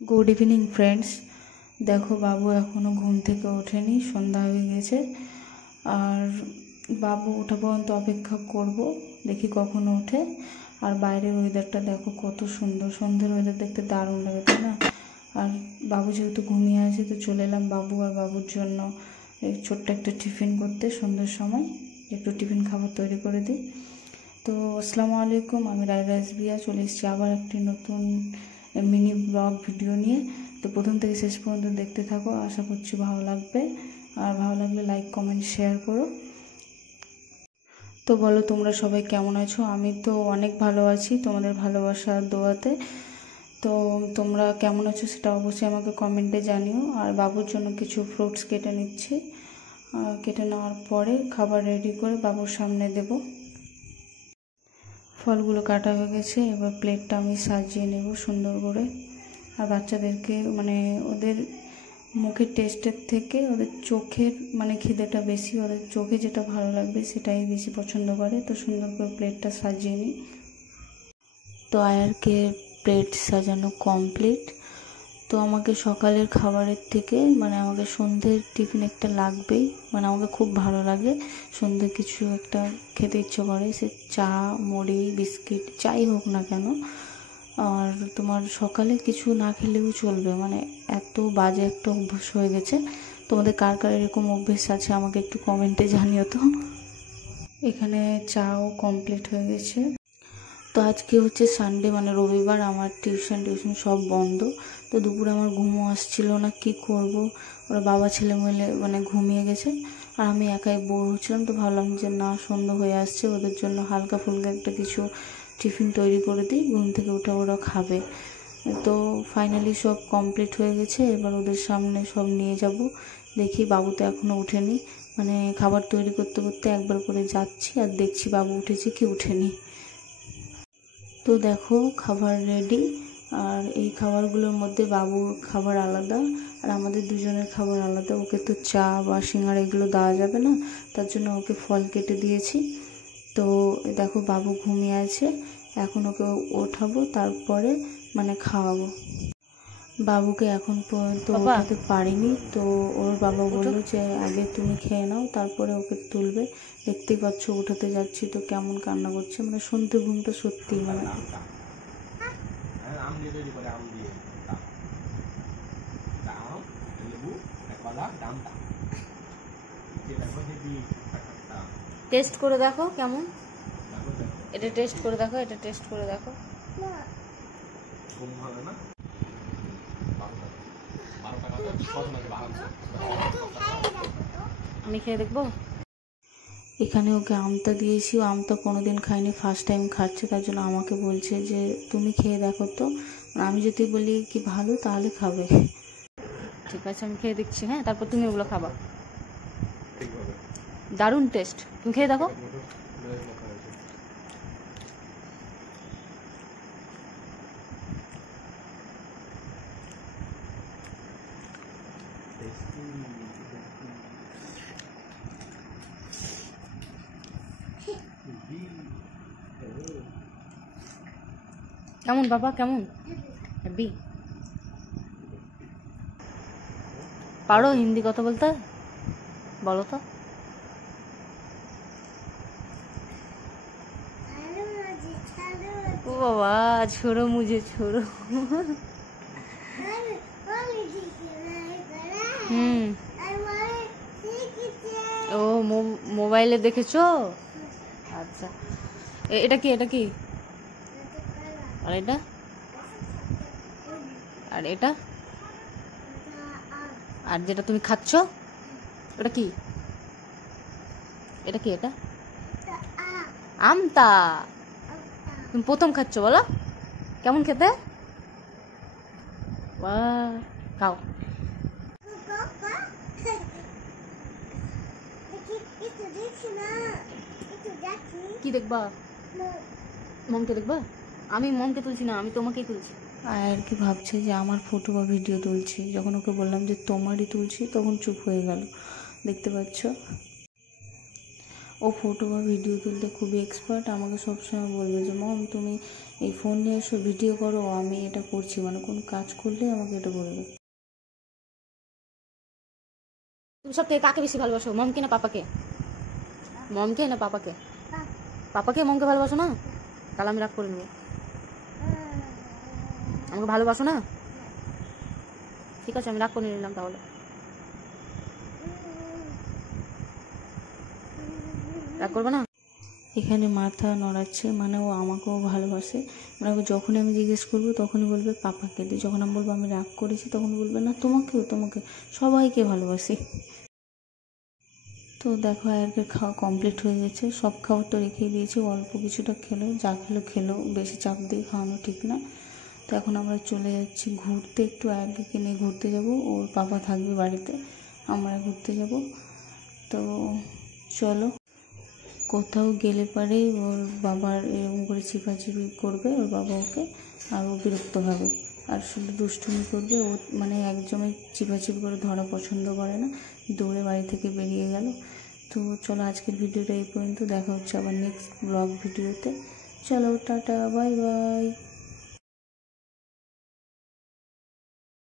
Good evening friends. দেখো বাবু এখনও ঘুম থেকে ওঠেনি, সন্ধ্যা হয়ে গেছে। আর বাবু ওঠা পর্যন্ত অপেক্ষা করব, দেখি কখন ওঠে। আর বাইরের ওয়েদারটা দেখো কত সুন্দর, সন্ধ্যের ওয়েদার দেখতে দারুণ লাগে, তাই না? আর বাবু যেহেতু ঘুমিয়ে আছে তো চলে এলাম বাবু আর বাবুর জন্য এই ছোট্ট একটা টিফিন করতে। সন্ধ্যের সময় একটু টিফিন খাবার তৈরি করে দিই। তো আসসালামু আলাইকুম, আমি রায়রা এসবিয়া চলে এসেছি আবার একটি নতুন মিনি ব্লগ ভিডিও নিয়ে। তো প্রথম থেকে শেষ পর্যন্ত দেখতে থাকো, আশা করছি ভালো লাগবে। আর ভালো লাগলে লাইক কমেন্ট শেয়ার করো। তো বলো তোমরা সবাই কেমন আছো? আমি তো অনেক ভালো আছি তোমাদের ভালোবাসা আর দোয়াতে। তো তোমরা কেমন আছো সেটা অবশ্যই আমাকে কমেন্টে জানিও। আর বাবুর জন্য কিছু ফ্রুটস কেটে নিচ্ছি, কেটে নেওয়ার পরে খাবার রেডি করে বাবুর সামনে দেব। ফলগুলো কাটা হয়ে গেছে, এবার প্লেটটা আমি সাজিয়ে নেব সুন্দর করে। আর বাচ্চাদেরকে ওদের মুখের টেস্টের থেকে ওদের চোখের খিদেটা বেশি, ওদের চোখে যেটা ভালো লাগবে সেটাই বেশি পছন্দ করে। তো সুন্দর করে প্লেটটা সাজিয়ে নিই। তো আয়ারকে প্লেট সাজানো কমপ্লিট। তো আমাকে সকালের খাবারের থেকে আমাকে সন্ধ্যের টিফিন একটা লাগবেই, আমাকে খুব ভালো লাগে সন্ধ্যে কিছু একটা খেতে ইচ্ছে করে, সে চা মুড়ি বিস্কিট যাই হোক না কেন। আর তোমার সকালে কিছু না খেলেও চলবে, এত বাজে একটা অভ্যাস হয়ে গেছে। তোমাদের কার কার এরকম অভ্যেস আছে আমাকে একটু কমেন্টে জানিও তো। এখানে চাও কমপ্লিট হয়ে গেছে। তো আজকে হচ্ছে সানডে, রবিবার, আমার টিউশন সব বন্ধ। তো দুপুরে আমার ঘুমও আসছিল না, কি করব। ওরা বাবা ছেলে মিলে ঘুমিয়ে গেছে আর আমি একাই বোর হচ্ছিলাম। তো ভাবলাম যে না, সন্ধ্যা হয়ে আসছে, ওদের জন্য হালকা ফুলকা একটা কিছু টিফিন তৈরি করে দিই, ঘুম থেকে উঠে ওরা খাবে। তো ফাইনালি সব কমপ্লিট হয়ে গেছে, এবার ওদের সামনে সব নিয়ে যাব। দেখি বাবু তো এখনও উঠেনি, খাবার তৈরি করতে করতে একবার করে যাচ্ছি আর দেখছি বাবু উঠেছে কি উঠেনি। তো দেখো খাবার রেডি। আর এই খাবারগুলোর মধ্যে বাবুর খাবার আলাদা আর আমাদের দুজনের খাবার আলাদা। ওকে তো চা বা সিঙ্গাড়া এগুলো দেওয়া যাবে না, তার জন্য ওকে ফল কেটে দিয়েছি। তো দেখো বাবু ঘুমিয়ে আছে, এখন ওকে ওঠাবো, তারপরে খাওয়াবো। বাবুকে এখন পর্যন্ত ওঠাতে পারিনি, তো ওর বাবা বললো যে আগে তুমি খেয়ে নাও তারপরে ওকে তুলবে। দেখতেই পাচ্ছ উঠাতে যাচ্ছি তো কেমন কান্না করছে, শুনতে ঘুমটা সত্যি টেস্ট করে দেখো কেমন, এটা টেস্ট করে দেখো, এটা টেস্ট করে দেখো। আমি খেয়ে দেখবো। এখানে ওকে আমতা দিয়েছি, ও আমতা কোনোদিন খায়নি, ফার্স্ট টাইম খাচ্ছে, তার জন্য আমাকে বলছে যে তুমি খেয়ে দেখো তো। আমি যদি বলি কি ভালো তাহলে খাবে। ঠিক আছে আমি খেয়ে দেখছি, হ্যাঁ, তারপর তুমি ওগুলো খাবা। দারুণ টেস্ট, তুমি খেয়ে দেখো। কেমন বাবা, কেমন? হেবি। পারো হিন্দি কথা বলতে? বলো তো। ও বাবা, ছোড়ো মুঝে ছোড়ো। ও মোবাইলে দেখেছো? আচ্ছা, এটা কি, এটা কি? আর এটা, আর এটা, আর যেটা তুমি খাচ্ছ ওটা কি? এটা কি? এটা আমতা। তুমি প্রথম খাচ্ছ, বলো কেমন খেতে? বাহ, খাও। কি দেখবা? মমকে দেখবা? আমি মমকে তুলছি না, আমি তোমাকেই তুলছি। আর কি ভাবছে যে আমার ফটো বা ভিডিও তুলছি, যখন ওকে বললাম যে তোমারই তুলছি তখন চুপ হয়ে গেল, দেখতে পাচ্ছ। ও ফটো বা ভিডিও তুলতে খুবই এক্সপার্ট। আমাকে সবসময় বলবে যে মম তুমি এই ফোন নিয়ে এসো, ভিডিও করো, আমি এটা করছি, মানে কোনো কাজ করলে আমাকে এটা বলবে। তুমি সব থেকে কাকে বেশি ভালোবাসো, মমকে না পাপাকে? মমকে না পাপাকে? পাপাকে, মমকে ভালোবাসো না? তাহলে আমি রাগ করে নেবো। আমাকে ভালোবাসো না? ঠিক আছে, আমি রাগ করে নিলাম তাহলে। রাগ করবে না? এখানে মাথা নড়াচ্ছে, মানে ও আমাকেও ভালোবাসে। মানে ও যখনই আমি জিজ্ঞেস করবো তখনই বলবে পাপাকে দিয়ে, যখন আমি বলবো আমি রাগ করেছি তখন বলবে না তোমাকেও, তোমাকে, সবাইকে ভালোবাসি। তো দেখো আয়ারকে খাওয়া কমপ্লিট হয়ে গেছে, সব খাবার তো রেখেই দিয়েছি, অল্প কিছুটা খেলো, যা খেলো খেলো, বেশি চাপ দিয়ে খাওয়ানো ঠিক না। তো এখন আমরা চলে যাচ্ছি ঘুরতে, একটু আয়ারকে কিনে ঘুরতে যাব, ওর পাপা থাকবে বাড়িতে, আমরা ঘুরতে যাব। তো চলো, কোথাও গেলে পরে ওর বাবার এরকম করে চিপাচিপি করবে ওর বাবা ওকে, আর ও বিরক্ত হবে আর শুধু দুষ্টুমি করবে। ও মানে একদমই চিপাচিপি করে ধরা পছন্দ করে না, দৌড়ে বাড়ি থেকে বেরিয়ে গেল। তো চলো আজকের ভিডিওটা এই পর্যন্ত, দেখা হচ্ছে আবার নেক্সট ব্লগ ভিডিওতে। চলো টাটা, বাই বাই।